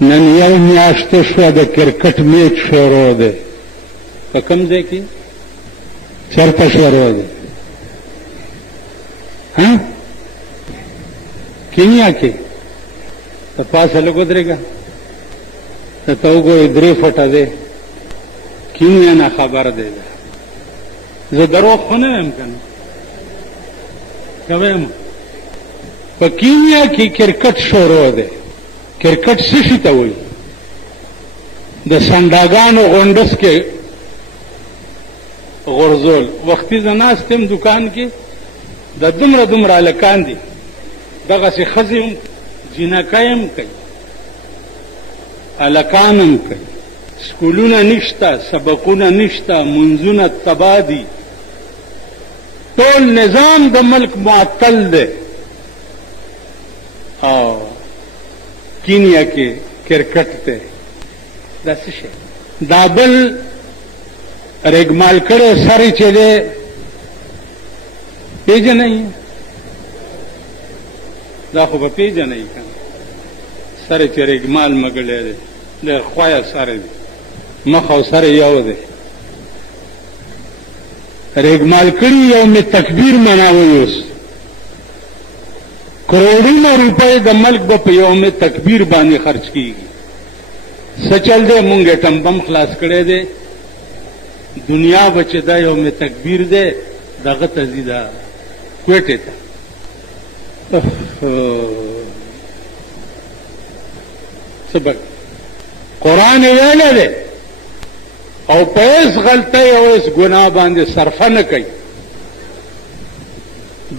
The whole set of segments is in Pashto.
نن یو میاشت شوه د کرکټ میچ شروع دی. په کوم ځای کې؟ چېرته شروع دی؟ کینیا کې. ته پاسه لږ ودرېږه، ته وګورې 3 فټه دی. کینیا نه خبر دی. زه دروغ خو نه یم که نه، که ویم په کینیا کې کرکټ شروع دی. کرکټ څه شي ته وایي؟ د سنډاګانو غونډس کې غورځول. وختي زه ناست یم دکان کې، د دومره دومره هلکان دي، دغسې ښځې هم جینکۍ هم کوي، هلکان هم کوي. سکولونه نشته، سبقونه نشته، منځونه تباه دي، ټول نظام د ملک معطل دی. او کینیا کې کرکټ دی. دا څه شی؟ دا بل ریګمال کړی سر چې دی پیژنئ؟ دا خو به پیژنئ که نه. سر چې ریګمال مګلی دی، د خویه سر دی، مخ او سر یو دی. ریګمال کړي یوم تکبیر مناوی. اوس کروڑونه روپۍ د ملک به په یوم تکبیر باندې خرچ کیږي. څه چل دی؟ مونږ اټم بم خلاص کړی دی. دنیا به چې دا یوم تکبیر دی دغه ته ځي، دا کویټې ته. سبق قرآن ویلی دی او په هېڅ غلطۍ او هېڅ ګناه باندې صرفه نه کوي.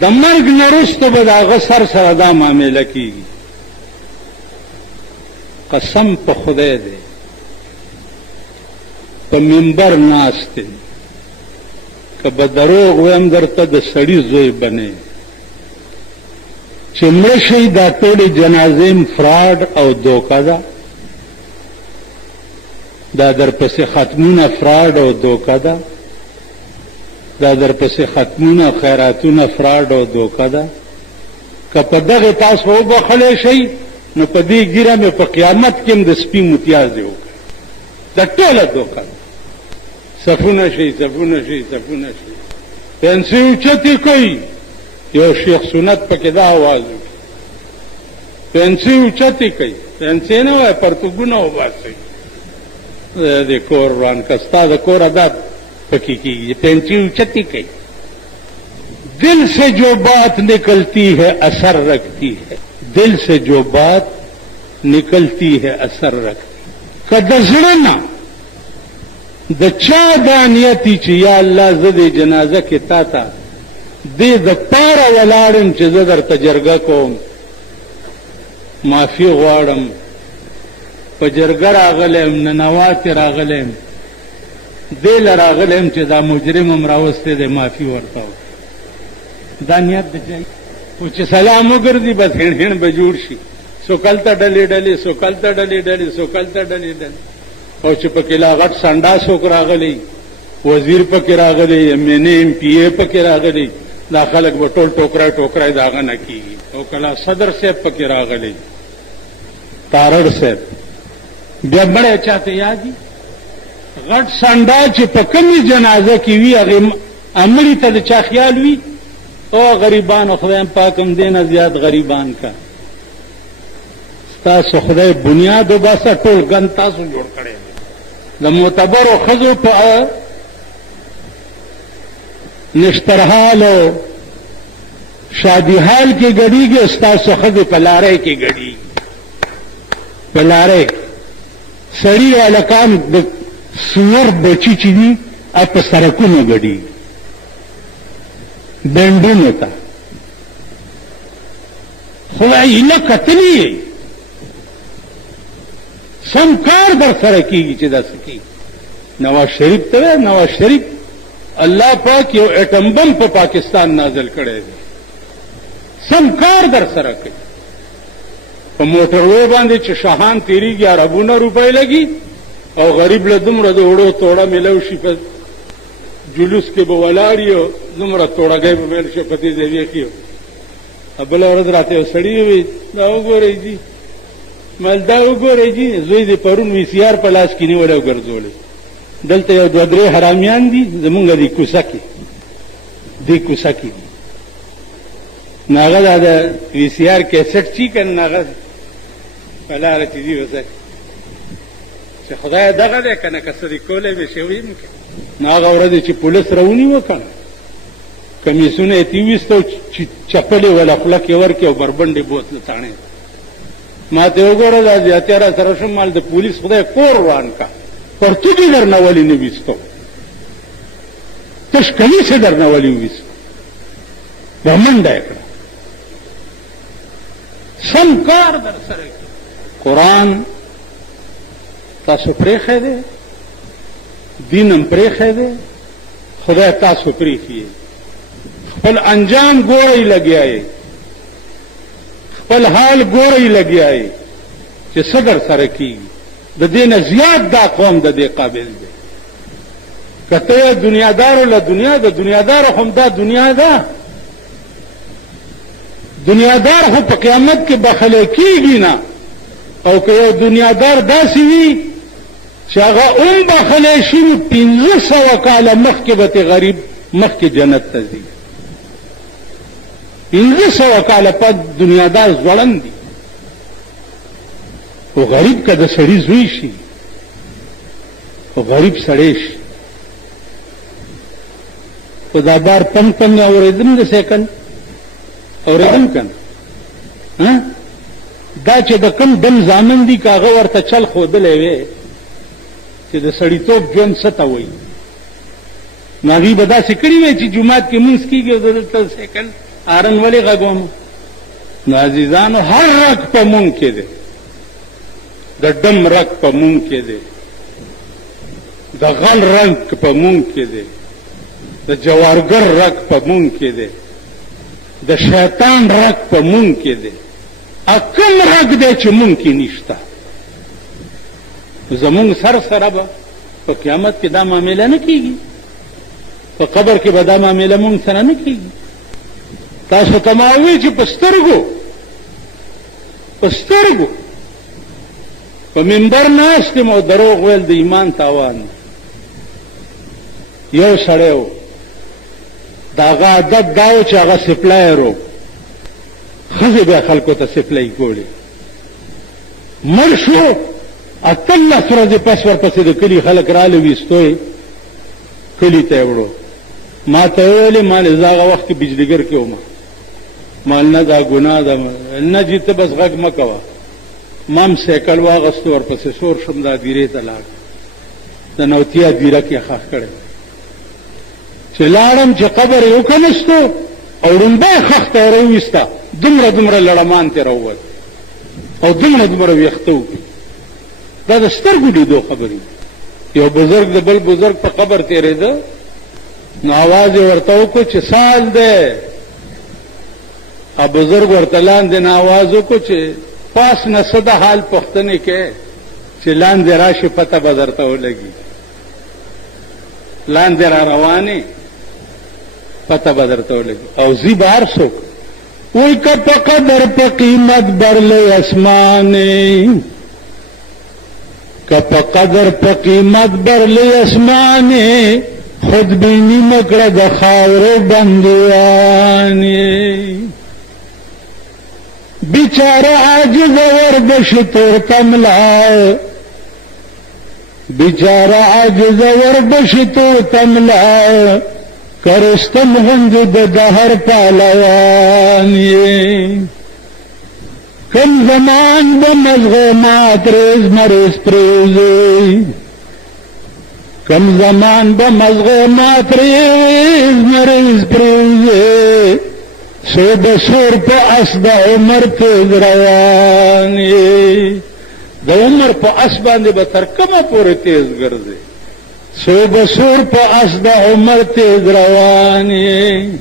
د مرګ نه وروسته به د هغه سر سره دا معامله کېږي. قسم په خدای دی، په منبر ناست دی، که به دروغ ویم درته د سړي زوی بنې چې مړه شئ. دا ټولې جنازې فراډ او دوکه ده. دا درپسې ختمونه فراډ او دوکه ده. دا درپسې ختمونه خیراتونه فراډ او دوکه ده. که په دغې تاسو وبخلی شئ نو په دې ګیره مې په قیامت کې هم د سپي متیازې وکړي. دا ټوله دوکه ده. صفونه شئ، صفونه شئ، صفونه شئ. پنسې اوچتې کوي. یو شیخ سنت پکې دا آواز وکړي، پنسې اوچتې کوي. پنسې نه وایي، پرتوګونه وباسئ. د کور روان که ستا د کور اداب پکې کېږي، پنسې اوچتې کوي. دل سے جو بات نکلتی ہے اثر رکھتی ہے، دل سے جو بات نکلتی ہے اثر رکھتی. که د زړه نه د چا دا نیتي چې یا الله زه دې جنازه کې تا ته دې د پاره ولاړم چې زه درته جرګه کوم، معافي غواړم، په جرګه راغلی یم، ننواتې راغلی یم، دې له راغلی یم چې دا مجرم هم راوستی دی، معافي ورته وکړه. دا نیت د چا؟ خو چې سلام وګرځي بس هڼ هڼ به جوړ شي. سوکلته ډلې ډلې، سوکلته ډلې ډلې، سوکلته ډلې ډلې. او چې پکې لا غټ سنډا څوک راغلی، وزیر پکې راغلی، MNA MPA پکې راغلی، دا خلک به ټول ټوکرای ټوکرای د هغه نه کېږي. او کله صدر صاحب پکې راغلی، تارړ صاحب، بیا مړی چاته یاد دي؟ غټ سنډا چې په کومې جنازه کې وي هغې مړي ته د چا خیال وي؟ او غریبانو خدایم پاک هم دې نه زیات غریبان کا. ستاسو خدای بنیاد وباسه، ټول ګند تاسو جوړ کړی دی. د معتبرو ښځو په نشترحال او شادي حال کې ګډېږي، ستاسو ښځې په لارۍ کې ګډېږي. په لارۍ سړي او هلکان د سور بچي چې دي په سړکونو ګډېږي، بینډونو ته. خدای هیله کتلې یې، سم کار در سره کېږي چې داسې کېږي. نواز شریف ته وایي، نواز شریف الله پاک یو اټم بم په پاکستان نازل کړی دی، سم کار در سره کوي. په موټروی باندې چې شاهان تېرېږي اربونه روپۍ لګي، او غریب له دومره د وړو توړه میلو شي، په جلوس کې به ولاړ یو دومره توړګی به میل شي په دې ځای کې. بله ورځ راته یو سړي وویل دا وګورئ جي مال دا وګورئ جي زوی دې پرون وي سی آر په لاس کې نیولی او ګرځولی دلته یو دوه درې حرامیان دي زمونږ دې کوڅه کې دي نو هغه دا د وي سی آر کیسټ چي که نه هغه په لاره چې دي اوسه چې خدای دغه دی که نه که څه دې کولی به شوي م که نو هغه ورځې چې پولیس راونیوه که نه کمیسونه یې تېویسته چې چپلې وله خوله کې ورکړې او بربنډې بوتله تاڼې ما ته وګوره دا زیاتیا را سره شم مال د پولیس خدای کور روان کا پرتوګ یې درنه ولې نه ویستو تش کمیس یې درنه ولې وویست برمنډه یې کړه سم کار در سره قرآن تاسو پرېښی دی دین هم پرېښی دی خدای تاسو پرېښي خپل انجام ګورئ لګیا یې خپل حال ګورئ لګیا یې چې څه در سره کېږي د دې نه زیات دا قوم د دې قابل دی که ته یې دنیادارو له دنیا د دنیادارو هم دا دنیا ده دنیادار خو په قیامت کې بخلی کېږي نه او که یو دنیادار داسې وي چې هغه بخلی شي نو 1500 کاله مخکې به ته غریب مخکې جنت ته ځي 1500 کاله پس دنیادار ځوړند دي خو غریب که د سړي زوی شي خو غریب سړی شي خو دا بار پنګ پنګ اورېدم د سیکل اورېدم که نه دا چې د کوم دم زامن دي که هغه ورته چل ښودلی وی چې د سړیتوب ژوند څه ته وایي نو هغوی به داسې کړي وی چې جومات کې مونځ کېږي او زه دلته سیکل آرن ولې غږوم نو عزیزانو هر رګ په مونږ کې دی د ډم رګ په مونږ کې دی د غل رنګ په مونږ کې دی د جوارګر رګ په مونږ کې دی د شیطان رګ په مونږ کې دی کوم رګ دی چې مونږ کې نشته زمونږ سر سره به په قیامت کې دا معامله نه کېږي په قبر کې به دا معامله مونږ سره نه کېږي تاسو ته ما ووایي چې په سترګو په منبر ناست یم او دروغ ویل د ایمان تاوان یو سړی و د هغه عادت دا و چې هغه سپلایر و ښځې بیا خلکو ته سپلای کولې مړ شو 18 ورځې پس ورپسې د کلي خلک راله ویستو یې کلي ته یې وړو ما ته ویلې مالې زه هغه وخت کې بجلیګر کې وم مال نه دا ګناه ده نه جي ته بس غږ مه کوه ما هم سیکل واغستو ورپسې سور شم دا دیرې ته لاړ د نوتیا دیره کې ښخ کړی چې لاړم چې قبر یې وکنستو او ړومبی خښ ته یې راوویسته دومره لړمان ترې راووت او دومره ویښته وکړي دا د سترګو لیدو خبرې یو بزرګ د بل بزرګ په قبر تېرېده نو آواز یې ورته وکړو چې سال دی بزرګ ورته لاندې نه آواز وکړو چې پاس نه څه د حال پوښتنې کې چې لاندې راشي پته به درته ولګي لاندې را روانې پته به درته ولګي او ځي به هر څوک وی که په قدر په قیمت برلی اسمانې که په قدر په قیمت برلی اسمانې خودبینی مکړه د خاورو بندیانې بیچاره عاجز وربشي تور تملا بیچاره عاجز وربشي تور تملا کرستن غند د دهر پهلوان یې کم زمان د مزغمات ریز مریز پریوزی کم زمان د مزغمات ریز مریز پریوزی سو بسور پا اس دا عمر تیز روانی دا عمر پا اس باندے بتر کما پوری تیز گرزے سو بسور پا اس دا عمر تیز روانی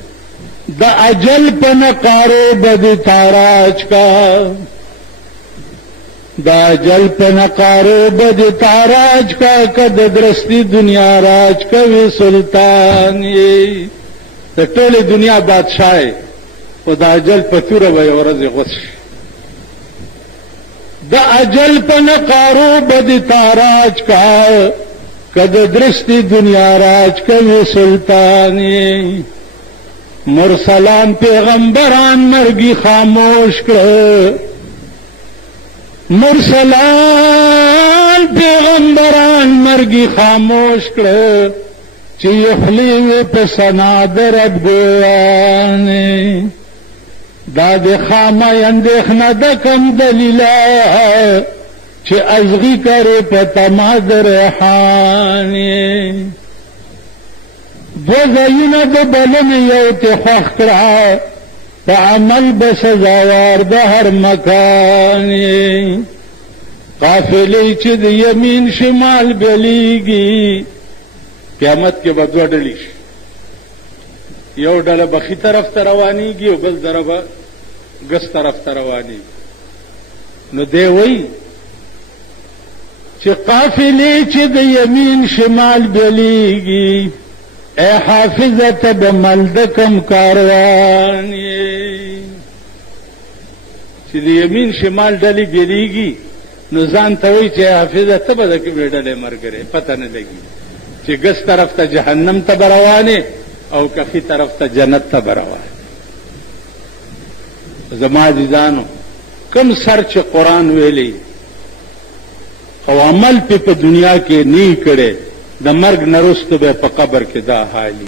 دا اجل پا نقارو بدی تاراج کا دا اجل پا نقارو بدی تاراج کا کد درستی دنیا راج کا وی سلطانی دا ټولې دنیا بادشاہ او دا اجل په توره به یې ورځې غوڅ شي د اجل په نقارو بد تاراج کا کد درستی دنیا راج کوي سلطانی مرسلان پیغمبران مرگی خاموش کړ مرسلان پیغمبران مرگی خاموش کړ چې یخلی وی په سنا درب ګوانه دا د خامه اندېښنه د کم دلیله چې ازغی کرے په تماد ریحانې دو ځایونه د بلن یو ته خوښ کړه په عمل به سزاوار د هر مکان قافلې چې د یمین شمال بلیږي قیامت کې به دوه ډلې شي یو ډله بخي طرف ته روانېږي او بل ډله به ګس طرف ته روانېږي نو دی وایي چې قافلې چې د یمین شمال بلیږي اے حافظه ته د ملد کم کاروان چې د یمین شمال ډلې بلیږي نو ځان ته وایي چې حافظه ته به د کومې ډلې ملګری پته نه لګي چې ګس طرف ته جهنم ته به روانې او کفي طرف ته جنت ته به روانې زما عزیزانو کم سر چې قرآن ویلی او عمل په دنیا کې نه کړي د مرګ نه وروسته به په قبر کې دا حالي